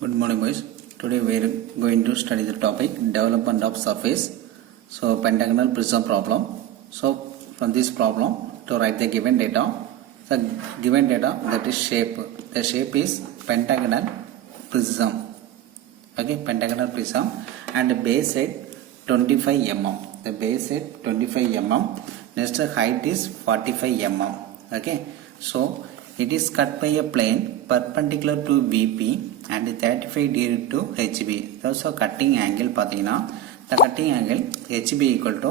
Good morning, boys. Today we are going to study the topic development of surface. So pentagonal prism problem. So from this problem to write the given data. The given data, that is shape. The shape is pentagonal prism. Okay, pentagonal prism, and the base side 25 mm. The base side 25 mm. Next height is 45 mm. Okay, so it is cut by a plane perpendicular to VP and 35 degree to HB. So cutting angle pathina, the cutting angle HB equal to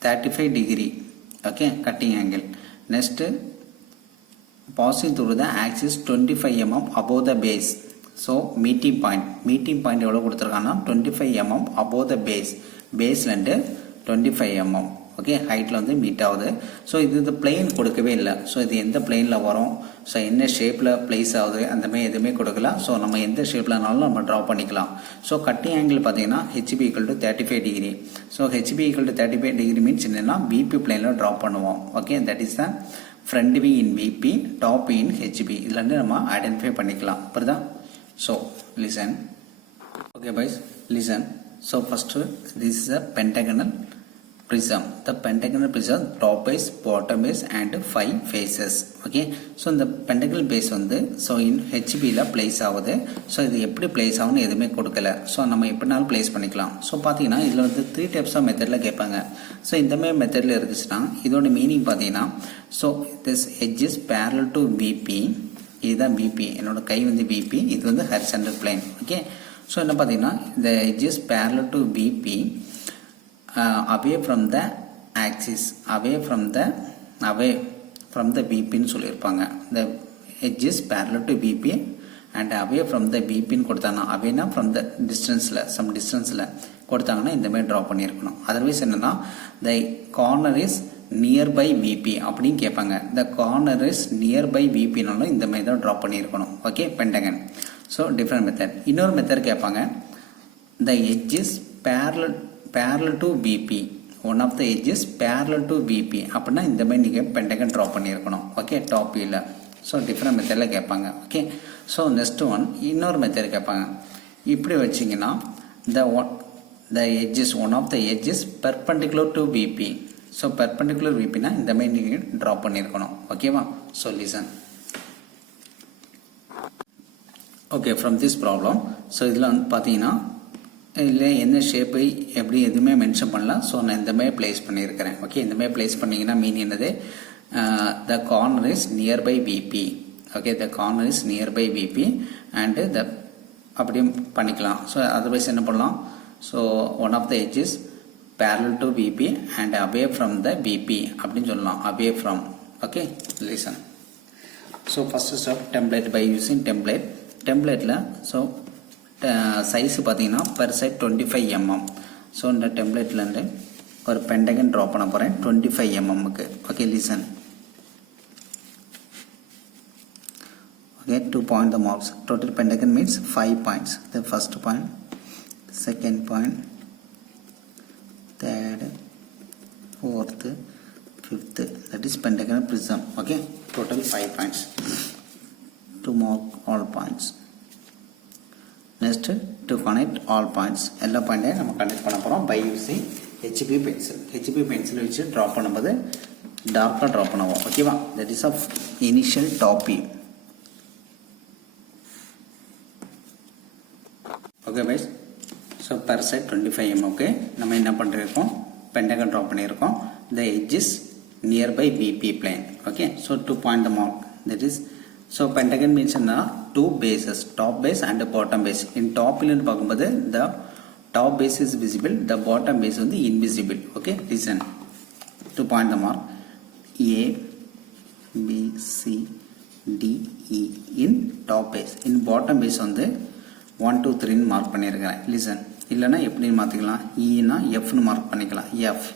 35 degree. Okay, cutting angle. Next, passing through the axis 25 mm above the base. So meeting point எவ்வளவு கொடுத்திருக்கானா 25 mm above the base லந்து 25 mm. Okay, ஹைட்ல வந்து meet ஆகுது. So இது plane கொடுக்கவே இல்லை. So இது எந்த பிளேனில் வரும், ஸோ என்ன ஷேப்பில் பிளேஸ் ஆகுது, அந்த மாதிரி எதுவுமே கொடுக்கல. ஸோ நம்ம எந்த ஷேப்லனாலும் நம்ம ட்ரா பண்ணிக்கலாம். ஸோ கட்டிங் ஆங்கிள் பார்த்தீங்கன்னா HP equal to 35 degree. So HP equal to 35 degree means என்னன்னா பிபி பிளேனில் ட்ரா பண்ணுவோம். Okay, that is the front view in PP, top view in HP. இதுல இருந்து நம்ம ஐடென்டிஃபை பண்ணிக்கலாம். புரியுதா? So listen. Okay boys, listen. So first this is a pentagonal prism. The pentagonal prism top base, bottom base and 5 faces. Okay, so இந்த pentagonal base வந்து so in HB ல place ஆகுது. so இது எப்படி place ஆகும்னு எதுவுமே கொடுக்கல. so நம்ம எப்படினாலும் place பண்ணிக்கலாம். so பார்த்தீங்கன்னா இதில் வந்து 3 types of மெத்தடில் கேட்பாங்க. so இந்த மாதிரி மெத்தடில் இருந்துச்சுன்னா இதோட மீனிங் பார்த்தீங்கன்னா so this edge is parallel to VP. இதுதான் VP, என்னோட கை வந்து VP, இது வந்து horizontal plane. ஓகே, ஸோ என்ன பார்த்தீங்கன்னா the edge is parallel to VP away from the axis, away from the VP ன்னு சொல்லியிருப்பாங்க. the edge is parallel to VP and away from the VP ன்னு கொடுத்தாங்கன்னா அவேனா from the distanceல some distanceல கொடுத்தாங்கன்னா இந்த மாதிரி draw பண்ணியிருக்கணும். அதர்வைஸ் என்னன்னா the corner is nearby VP அப்படின்னு கேட்பாங்க. the corner is நியர்பை விபினாலும் இந்த மாதிரி தான் ட்ரா பண்ணியிருக்கணும். Okay, pentagon. So different method. இன்னொரு மெத்தட் கேட்பாங்க, the edge is parallel to VP. one of the edges parallel to VP அப்படின்னா இந்த மாதிரி நீங்கள் பென்டகன் ட்ரா பண்ணியிருக்கணும். ஓகே, டாப் வியூவில். ஸோ டிஃப்ரெண்ட் மெத்தடில் கேட்பாங்க. ஓகே, ஸோ நெக்ஸ்ட் ஒன் இன்னொரு மெத்தட் கேட்பாங்க. இப்படி வச்சிங்கன்னா the edges, one of the edges perpendicular to VP. So perpendicular VPனா இந்த மாதிரி நீங்கள் ட்ரா பண்ணியிருக்கணும். ஓகேவா? So listen. Okay, from this problem. So இதில் வந்து பார்த்தீங்கன்னா இல்லை என்ன ஷேப்பை எப்படி எதுவுமே மென்ஷன் பண்ணலாம். ஸோ நான் இந்த மாதிரி பிளேஸ் பண்ணியிருக்கிறேன். ஓகே, இந்த மாதிரி பிளேஸ் பண்ணிங்கன்னா மீன் என்னது, the corner is nearby VP. Okay, the corner is nearby VP and the அப்படியும் பண்ணிக்கலாம். ஸோ அதர்வைஸ் என்ன பண்ணலாம், so one of the edges parallel to VP and away from the VP அப்படின்னு சொல்லலாம். away from. okay, listen. so first step template. by using templateல so size பார்த்தீங்கன்னா per side 25 mm. So இந்த டெம்ப்ளேட்லேருந்து ஒரு pentagon draw பண்ண போகிறேன் 25 mmக்கு. Okay, listen. okay, to point the marks. total pentagon means 5 points. the first point, second point, third, fourth, fifth. that is pentagonal prism. okay, total 5 points to mark all points. next, to connect all points. எல்லா பாயிண்டையும் நம்ம connect பண்ண போகிறோம் by using HB pencil. HB pencil வச்சு draw பண்ணும்போது டார்க்காக draw பண்ணுவோம். ஓகேவா? that is of initial top view. Okay guys, so per side 25 mm. Okay, நம்ம என்ன பண்ணிருக்கோம், பென்டகன் ட்ரா பண்ணியிருக்கோம். the edge is nearby VP plane. Okay, so to point the mark, that is so pentagon means two bases, top base and bottom base. in top ல பார்க்கும்போது the top base is visible, the bottom base வந்து invisible. okay, listen. to point the mark A B C D E in top base. in bottom base வந்து 1 2 3 ன்னு mark பண்ணியிருக்கிறேன். listen. இல்லைன்னா எப்படின்னு மாற்றிக்கலாம், ஈனா எஃப்னு மார்க் பண்ணிக்கலாம், எஃப்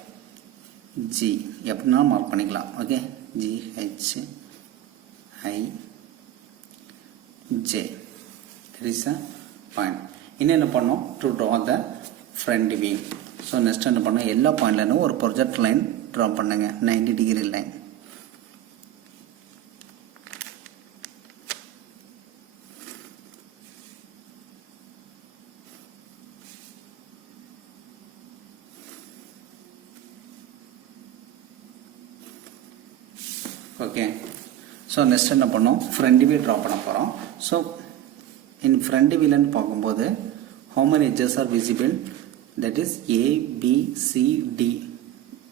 ஜி எப்படின்னா மார்க் பண்ணிக்கலாம். Okay, GH I J. that is a point. இன்னும் என்ன பண்ணோம், to draw the front view. So next என்ன பண்ணோம், எல்லா பாயிண்ட்லையும் ஒரு ப்ரொஜெக்ட் லைன் ட்ரா பண்ணுங்க, 90 degree line. Okay. So next என்ன பண்ணோம், ஃப்ரண்ட் வியூ ட்ரா பண்ண போகிறோம். ஸோ இன் ஃப்ரண்ட் வியூலன்னு பார்க்கும்போது how many edges are visible, that is A, B, C, D.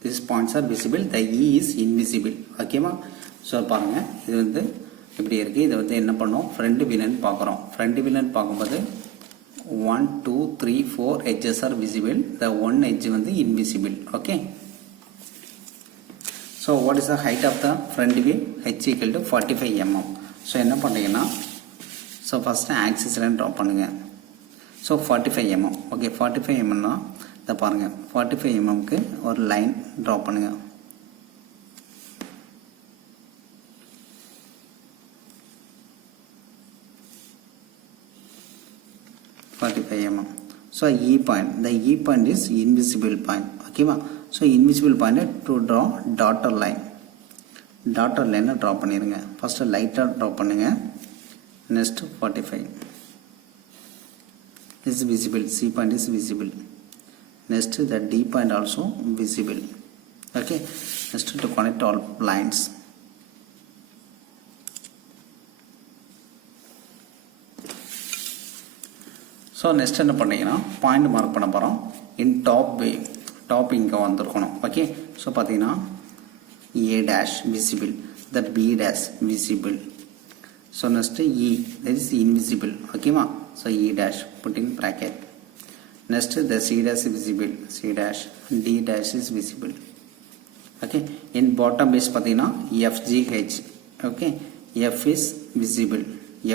These points are visible, the E is invisible. ஓகேவா? So பாருங்கள், இது வந்து இப்படி இருக்குது. இதை வந்து என்ன பண்ணோம், ஃப்ரண்ட் வியூலன்னு பார்க்குறோம். ஃப்ரண்ட் வியூலன்னு பார்க்கும்போது 1 2 3 4 edges are visible, the one edge வந்து invisible. Okay. So what is the height of the front view, h equal to 45 mm. So என்ன பண்ணுறீங்கன்னா, ஸோ ஃபஸ்ட்டு ஆக்சிஸ்லாம் ட்ரா பண்ணுங்கள். So 45 mm. ஓகே, 45 mm இதை பாருங்கள், 45 mmக்கு ஒரு லைன் ட்ரா பண்ணுங்கள். So E point, the E point is invisible point. ஓகேவா? So invisible point to draw daughter line. Daughter லைனை ட்ரா பண்ணிடுங்க. ஃபஸ்ட்டு லைட்டாக ட்ரா பண்ணுங்கள். Next 45 is visible, C point is visible. Next the D point also visible. Okay, next to connect all lines. So next என்ன பண்ணிங்கன்னா, point mark பண்ண போகிறோம். In top way, top இங்கே வந்திருக்கணும். ஓகே. ஸோ பார்த்தீங்கன்னா A dash visible, that B dash visible. So next E, that is invisible. ஓகேவா? So E dash put in bracket. Next the C dash is visible, C dash, D dash is visible. Okay. In bottom base பார்த்தீங்கன்னா FGH. Okay, F is visible,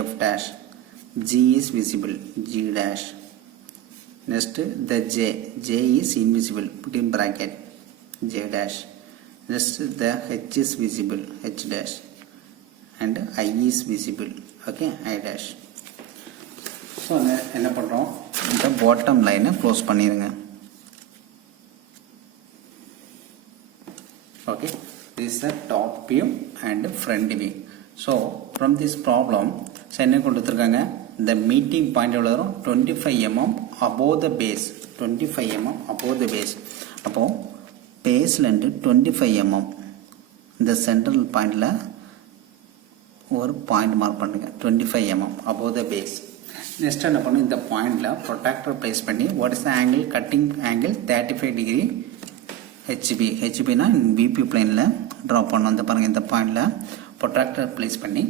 F dash. G is visible, G dash. Next the J is invisible, put in bracket, J dash. Next the H is visible, H dash, and I is visible. Okay, I dash. So என்ன பண்ணுறோம், இந்த bottom லைனை close பண்ணிடுங்க. Okay, this is the top view and front view. So from this problem, so என்ன கொடுத்துருக்காங்க, the meeting point எவ்வளோ வரும், 25 mm above the base, 25 mm above the base. அப்போது பேஸ்லேருந்து 25 mm இந்த சென்ட்ரல் பாயிண்டில் ஒரு பாயிண்ட் மார்க் பண்ணுங்க, 25 mm above the base. Next என்ன பண்ணும், இந்த பாயிண்டில் ப்ரொட்ராக்டர் ப்ளேஸ் பண்ணி what is the angle, cutting angle 35 degree HP. ஹெச்பினா பிபி பிளைனில் ட்ரா பண்ணணும். இந்த பாருங்கள், இந்த பாயிண்டில் ப்ரொட்ராக்டர் ப்ளேஸ் பண்ணி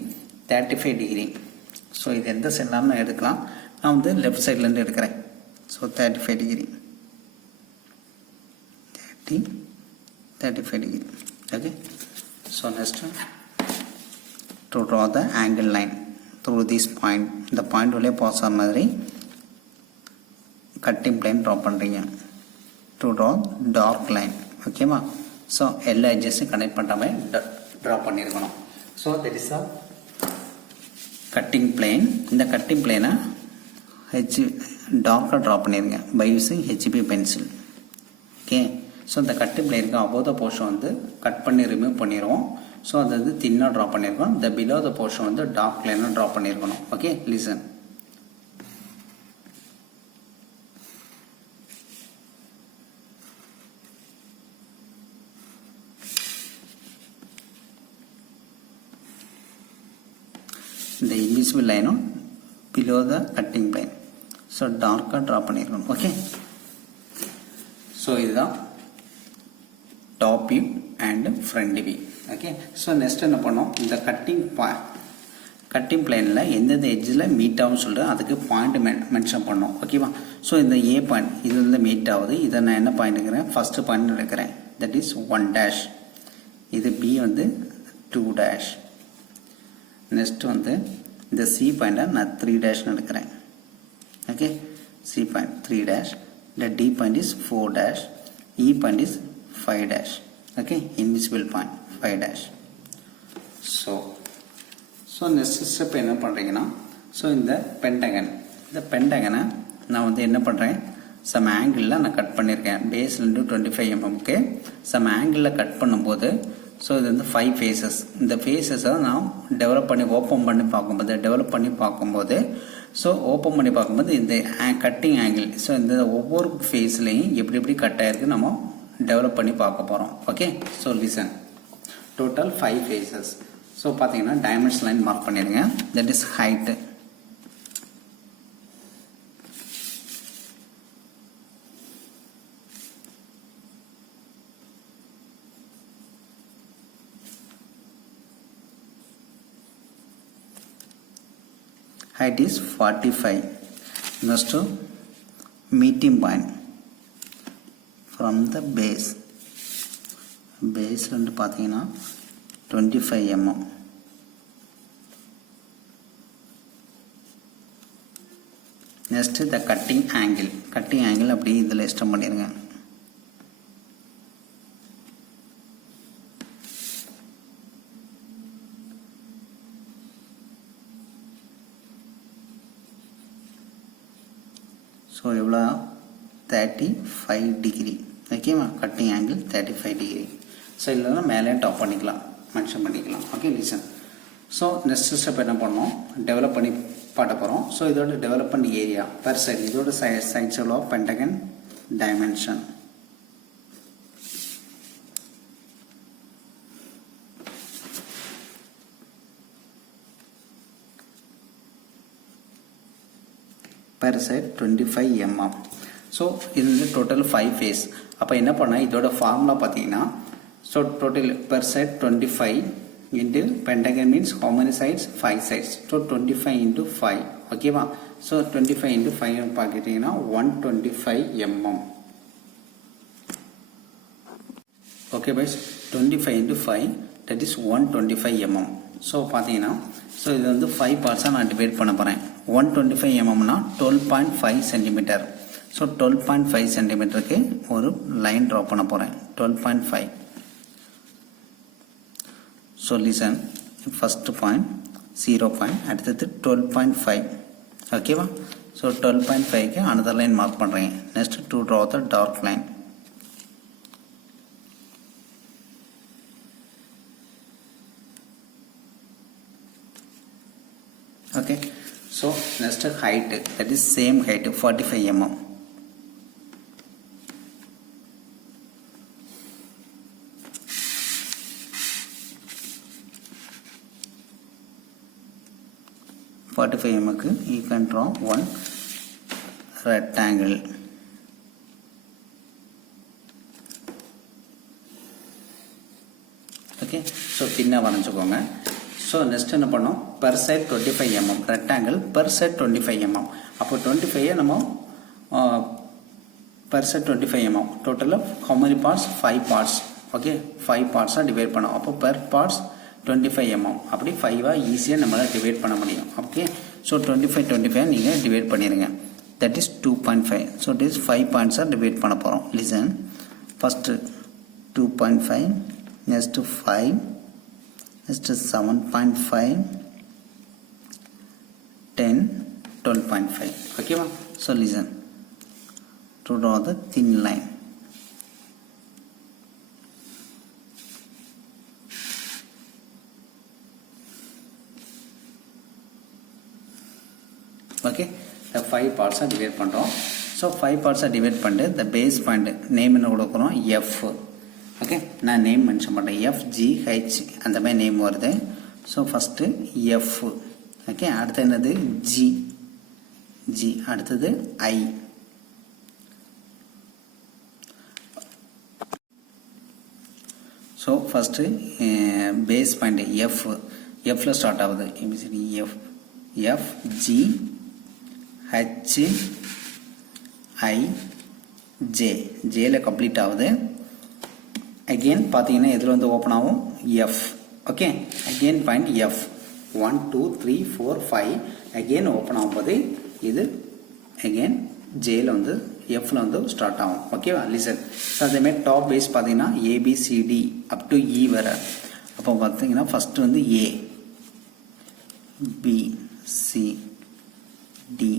35 டிகிரி. ஸோ இது எந்த சைட்லாம் நான் எடுக்கலாம், நான் வந்து லெஃப்ட் சைட்லேருந்து எடுக்கிறேன். So 35 degree, 35 degree. Okay. So next to draw the angle line through this point, இந்த பாயிண்ட் உள்ளே பாஸ் ஆகிற மாதிரி கட்டிங் பிளைன் ட்ரா பண்ணுறீங்க. To draw dark line. ஓகேவா? ஸோ எல்லா எட்ஜஸும் கனெக்ட் பண்ணுற மாதிரி ட்ரா பண்ணியிருக்கணும். So that is a cutting plane. இந்த கட்டிங் பிளைனை டார்க்காக ட்ரா பண்ணிடுங்க by using HP pencil. Okay. So இந்த கட்டிங் பிளைனுக்கு அபோவ் த போர்ஷன் வந்து கட் பண்ணி ரிமூவ் பண்ணிடுவோம். ஸோ அது வந்து தின்னாக ட்ரா பண்ணியிருக்கோம். இந்த பிலோ த போர்ஷன் வந்து டார்க் லைனாக ட்ரா பண்ணியிருக்கணும். Okay, listen. இந்த இன்விசிபிள் லைனும் below the cutting line. So டார்க்காக ட்ரா பண்ணியிருக்கணும். ஓகே. ஸோ இதுதான் top view and front view. Okay. So next என்ன பண்ணோம், இந்த கட்டிங் பிளைனில் எந்தெந்த எட்ஜில் மீட் ஆகும்னு சொல்லிட்டு அதுக்கு பாயிண்ட் மென்ஷன் பண்ணோம். ஓகேவா? ஸோ இந்த ஏ பாயிண்ட் இது வந்து மீட் ஆகுது. இதை நான் என்ன பாயிண்ட் எடுக்கிறேன், ஃபஸ்ட்டு பாயிண்ட் எடுக்கிறேன், தட் இஸ் 1 dash. இது பி வந்து 2 dash. நெக்ஸ்ட் வந்து இந்த சி பாயிண்டை நான் 3 dash எடுக்கிறேன். Okay, C point 3 dash. இந்த D point is 4 dash. E point is 5 dash. Okay, invisible point 5 dash. So next step என்ன பண்ணுறீங்கன்னா, ஸோ இந்த பென்டகனை நான் வந்து என்ன பண்ணுறேன், சம் ஆங்கிளில் நான் கட் பண்ணியிருக்கேன். பேஸ்லேருந்து 25 mmக்கு சம் ஆங்கிளில் கட் பண்ணும்போது, ஸோ இது வந்து 5 ஃபேஸஸ். இந்த ஃபேஸஸை நான் டெவலப் பண்ணி பார்க்கும்போது ஸோ ஓப்பன் பண்ணி பார்க்கும்போது இந்த கட்டிங் ஆங்கிள், ஸோ இந்த ஒவ்வொரு ஃபேஸ்லேயும் எப்படி கட் ஆகிருக்கு நம்ம டெவலப் பண்ணி பார்க்க போகிறோம். Okay. So listen. total 5 faces. So பார்த்தீங்கன்னா dimension line mark பண்ணிடுங்க. That is height. Height is 45. Next to meeting point from the base. Base வந்து பார்த்தீங்கன்னா 25 mm. Next the cutting angle. Cutting angle அப்படியே இதில் எஸ்டம் பண்ணிடுங்க. ஸோ எவ்வளோ 35 டிகிரி ஓகேவா cutting angle 35 degree so இல்லைன்னா மேலே டாப் பண்ணிக்கலாம் மென்ஷன் பண்ணிக்கலாம் okay listen so next step என்ன பண்ணோம் டெவலப் பண்ணி பாட்ட போகிறோம் ஸோ இதோட டெவலப்மெண்ட் ஏரியா பெர் சைட் இதோட சைட்ஸ் எவ்வளோ Pentagon dimension per side 25 mm. So இது வந்து டோட்டல் 5 ஃபேஸ் அப்போ என்ன பண்ணால் இதோட ஃபார்முலா பார்த்தீங்கன்னா so total per side 25 into pentagon means how many sides 5 sides so 25 into 5 ஓகேவா ஸோ 25 into 5 பார்த்துட்டிங்கன்னா 125 mm okay fives 25 into 5 that is 125 mm so பார்த்தீங்கன்னா ஸோ இது வந்து 5 பார்ட்ஸாக நான் டிவைட் பண்ண போகிறேன் 125 mmனா 12.5 சென்டிமீட்டர் ஸோ 12.5 சென்டிமீட்டருக்கு ஒரு லைன் ட்ரா பண்ண போகிறேன் 12.5 so listen first point 0 point அடுத்தது 12.5 ஓகேவா ஸோ 12.5க்கு அனதர் லைன் மார்க் பண்ணுறேன் next to draw the dark line okay so next height that is same height 45 mm you can draw one rectangle okay so பின்ன வரைஞ்சுக்கோங்க so next என்ன பண்ணோம் per side 25 mm rectangle per side 25 mm அப்போ 25 நம்ம per side 25 mm டோட்டலாக how many parts 5 parts okay 5 பார்ட்ஸாக divide பண்ணோம் அப்போ per parts 25 mm அப்படி 5ஆக ஈஸியாக நம்மளால் டிவைட் பண்ண முடியும் ஓகே ஸோ 25 நீங்கள் டிவைட் பண்ணிடுங்க that is 2.5 so it is 5 பாயிண்ட்ஸாக டிவைட் பண்ண போகிறோம் listen first 2.5 next 5 next is 7.5 10 12.5 okay ma so listen to draw the thin line okay the 5 parts are divide பண்றோம் so 5 parts are divide பண்ணிட்டு the base point name என்ன கொடுக்கிறோம் f okay நான் name mention பண்ணுறேன் FGH அந்த மாதிரி name வருது so first F okay அடுத்து என்னது ஜி அடுத்தது I so first base point எஃப்ல ஸ்டார்ட் ஆகுது ABCD F G H I ஜேல கம்ப்ளீட் ஆகுது again பார்த்தீங்கன்னா எதில் வந்து ஓப்பன் ஆகும் F okay again point F 1 2 3 4 5 again open ஆகும்போது இது again ஜேல வந்து எஃப்ல வந்து ஸ்டார்ட் ஆகும் ஓகேவா லிசன் ஸோ அதேமாதிரி டாப் பேஸ் பார்த்தீங்கன்னா ஏபிசிடி அப் டு இ வர அப்போ பார்த்தீங்கன்னா ஃபஸ்ட்டு வந்து A B C D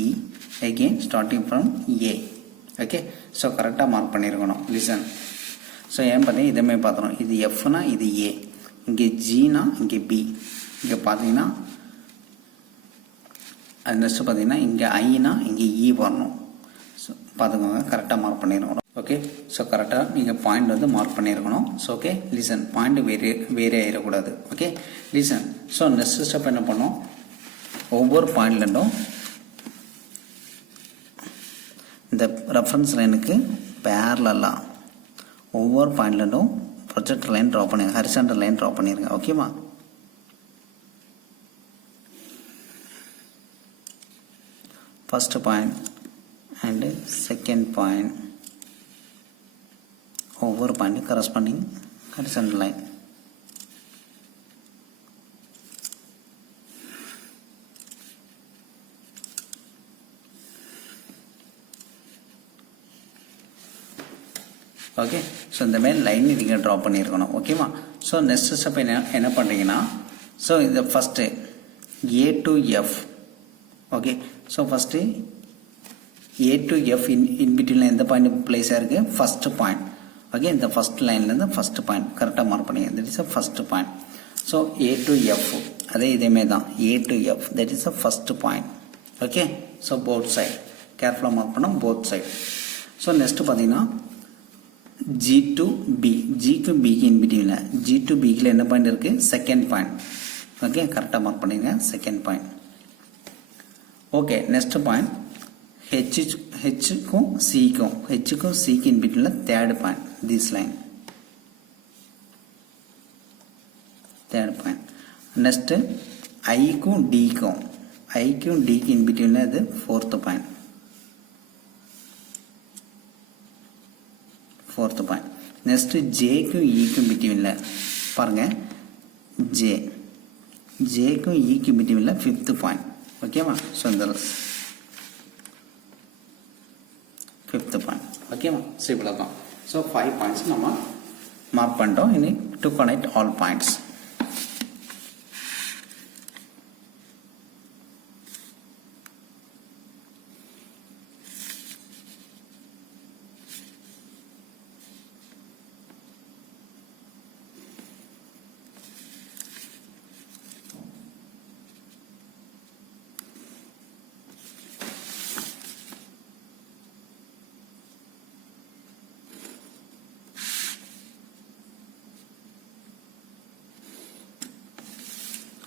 E again starting from A okay so கரெக்டாக மார்க் பண்ணியிருக்கணும் லிசன் ஸோ ஏன் பார்த்தீங்கன்னா இதே பார்த்தோம் இது எஃப்னா இது ஏ இங்கே ஜினா இங்கே பி இங்கே பார்த்தீங்கன்னா அது நெக்ஸ்ட்டு பார்த்தீங்கன்னா இங்கே ஐனா இங்கே இ வரணும் ஸோ பார்த்துக்கோங்க கரெக்டாக மார்க் பண்ணியிருக்கணும் ஓகே ஸோ கரெக்டாக நீங்கள் பாயிண்ட் வந்து மார்க் பண்ணியிருக்கணும் ஸோ ஓகே லிசன் பாயிண்ட் வேறே ஆயிடக்கூடாது okay listen so next step என்ன பண்ணோம் ஒவ்வொரு பாயிண்ட்லேருந்தும் இந்த ரெஃபரன்ஸ் லைனுக்கு பேரலாக ஒவ்வொரு பாயிண்ட்லேருந்தும் ப்ரொஜெக்டர் லைன் ட்ரா பண்ணிடுங்க ஹரிசாண்டல் லைன் ட்ரா பண்ணிடுங்க ஓகேவா first point and second point ஒவ்வொரு பாயிண்ட்டும் corresponding horizontal line okay so இந்த மாதிரி லைன் நீங்கள் ட்ரா பண்ணியிருக்கணும் ஓகேவா ஸோ நெக்ஸ்ட் ஸ்டெப் என்ன பண்ணுறீங்கன்னா ஸோ இந்த first A to F okay so first A to F in பிட்வீனில் எந்த பாயிண்ட் பிளேஸாக இருக்குது ஃபஸ்ட்டு பாயிண்ட் ஓகே இந்த ஃபஸ்ட் லைன்லேருந்து ஃபஸ்ட்டு பாயிண்ட் கரெக்டாக மார்க் பண்ணிங்க that is a first point so A to F அதே இதேமாரி தான் A to F that is a first point okay so both side கேர்ஃபுல்லாக மார்க் பண்ணோம் போத் சைட் ஸோ நெக்ஸ்ட்டு பார்த்தீங்கன்னா ஜி டு பி ஜிக்கு பிக்கு இன் பிட்வீனில் ஜி டு பிக்கில் என்ன point இருக்குது செகண்ட் பாயிண்ட் ஓகே கரெக்டாக மார்க் பண்ணிங்க second point okay next point ஹெச்சுக்கும் சிக்கு இன் பிட்வீனில் third point this line third point next ஐக்கும் டிக்கு இன் பிட்வீனில் இது ஃபோர்த்து பாயிண்ட் நெக்ஸ்ட்டு ஜேக்கும் ஈக்கும் பிட்வீனில் பாருங்கள் ஜேக்கும் ஈக்கும் பிட்வீனில் ஃபிஃப்த்து பாயிண்ட் ஓகேவா ஸோ இந்த ஃபிஃப்த்து பாயிண்ட் ஓகேவா ஸோ இவ்வளோ தான் ஸோ 5 பாயிண்ட்ஸ் நம்ம மார்க் பண்ணிட்டோம் இனி to connect all points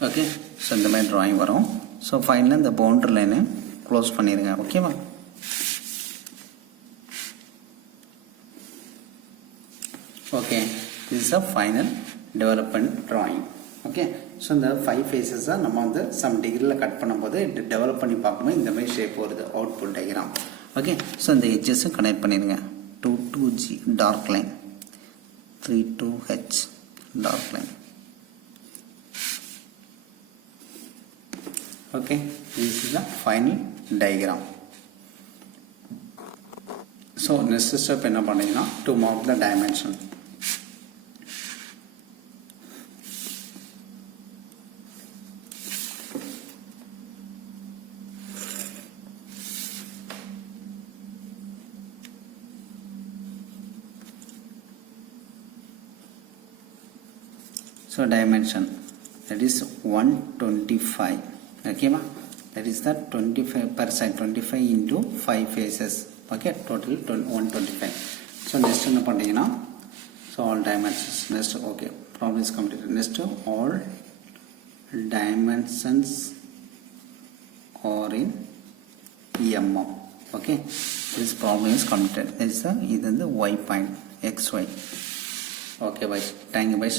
okay so இந்த மாதிரி ட்ராயிங் வரும் ஸோ ஃபைனலாக இந்த பவுண்டரி லைனை க்ளோஸ் பண்ணிடுங்க ஓகேவா okay this is a final development drawing okay so இந்த 5 ஃபேஸஸாக நம்ம வந்து சம் டிகிரியில் கட் பண்ணும்போது டெவலப் பண்ணி பார்க்கும்போது இந்த மாதிரி ஷேப் வருது அவுட்புட் டயக்ராம் ஓகே ஸோ இந்த எட்ஜஸும் கனெக்ட் பண்ணிடுங்க 2 to G dark line 3 to H dark line okay this is the final diagram so next step என்ன பண்ணீங்கன்னா to mark the dimension so dimension that is 125 okay ma that is the 25 per side 25 into 5 faces okay total 125 so next என்ன பண்றீங்கன்னா so all dimensions next okay problem is completed next all dimensions are in mm okay this problem is completed this is the இது வந்து y point xy okay guys thank you guys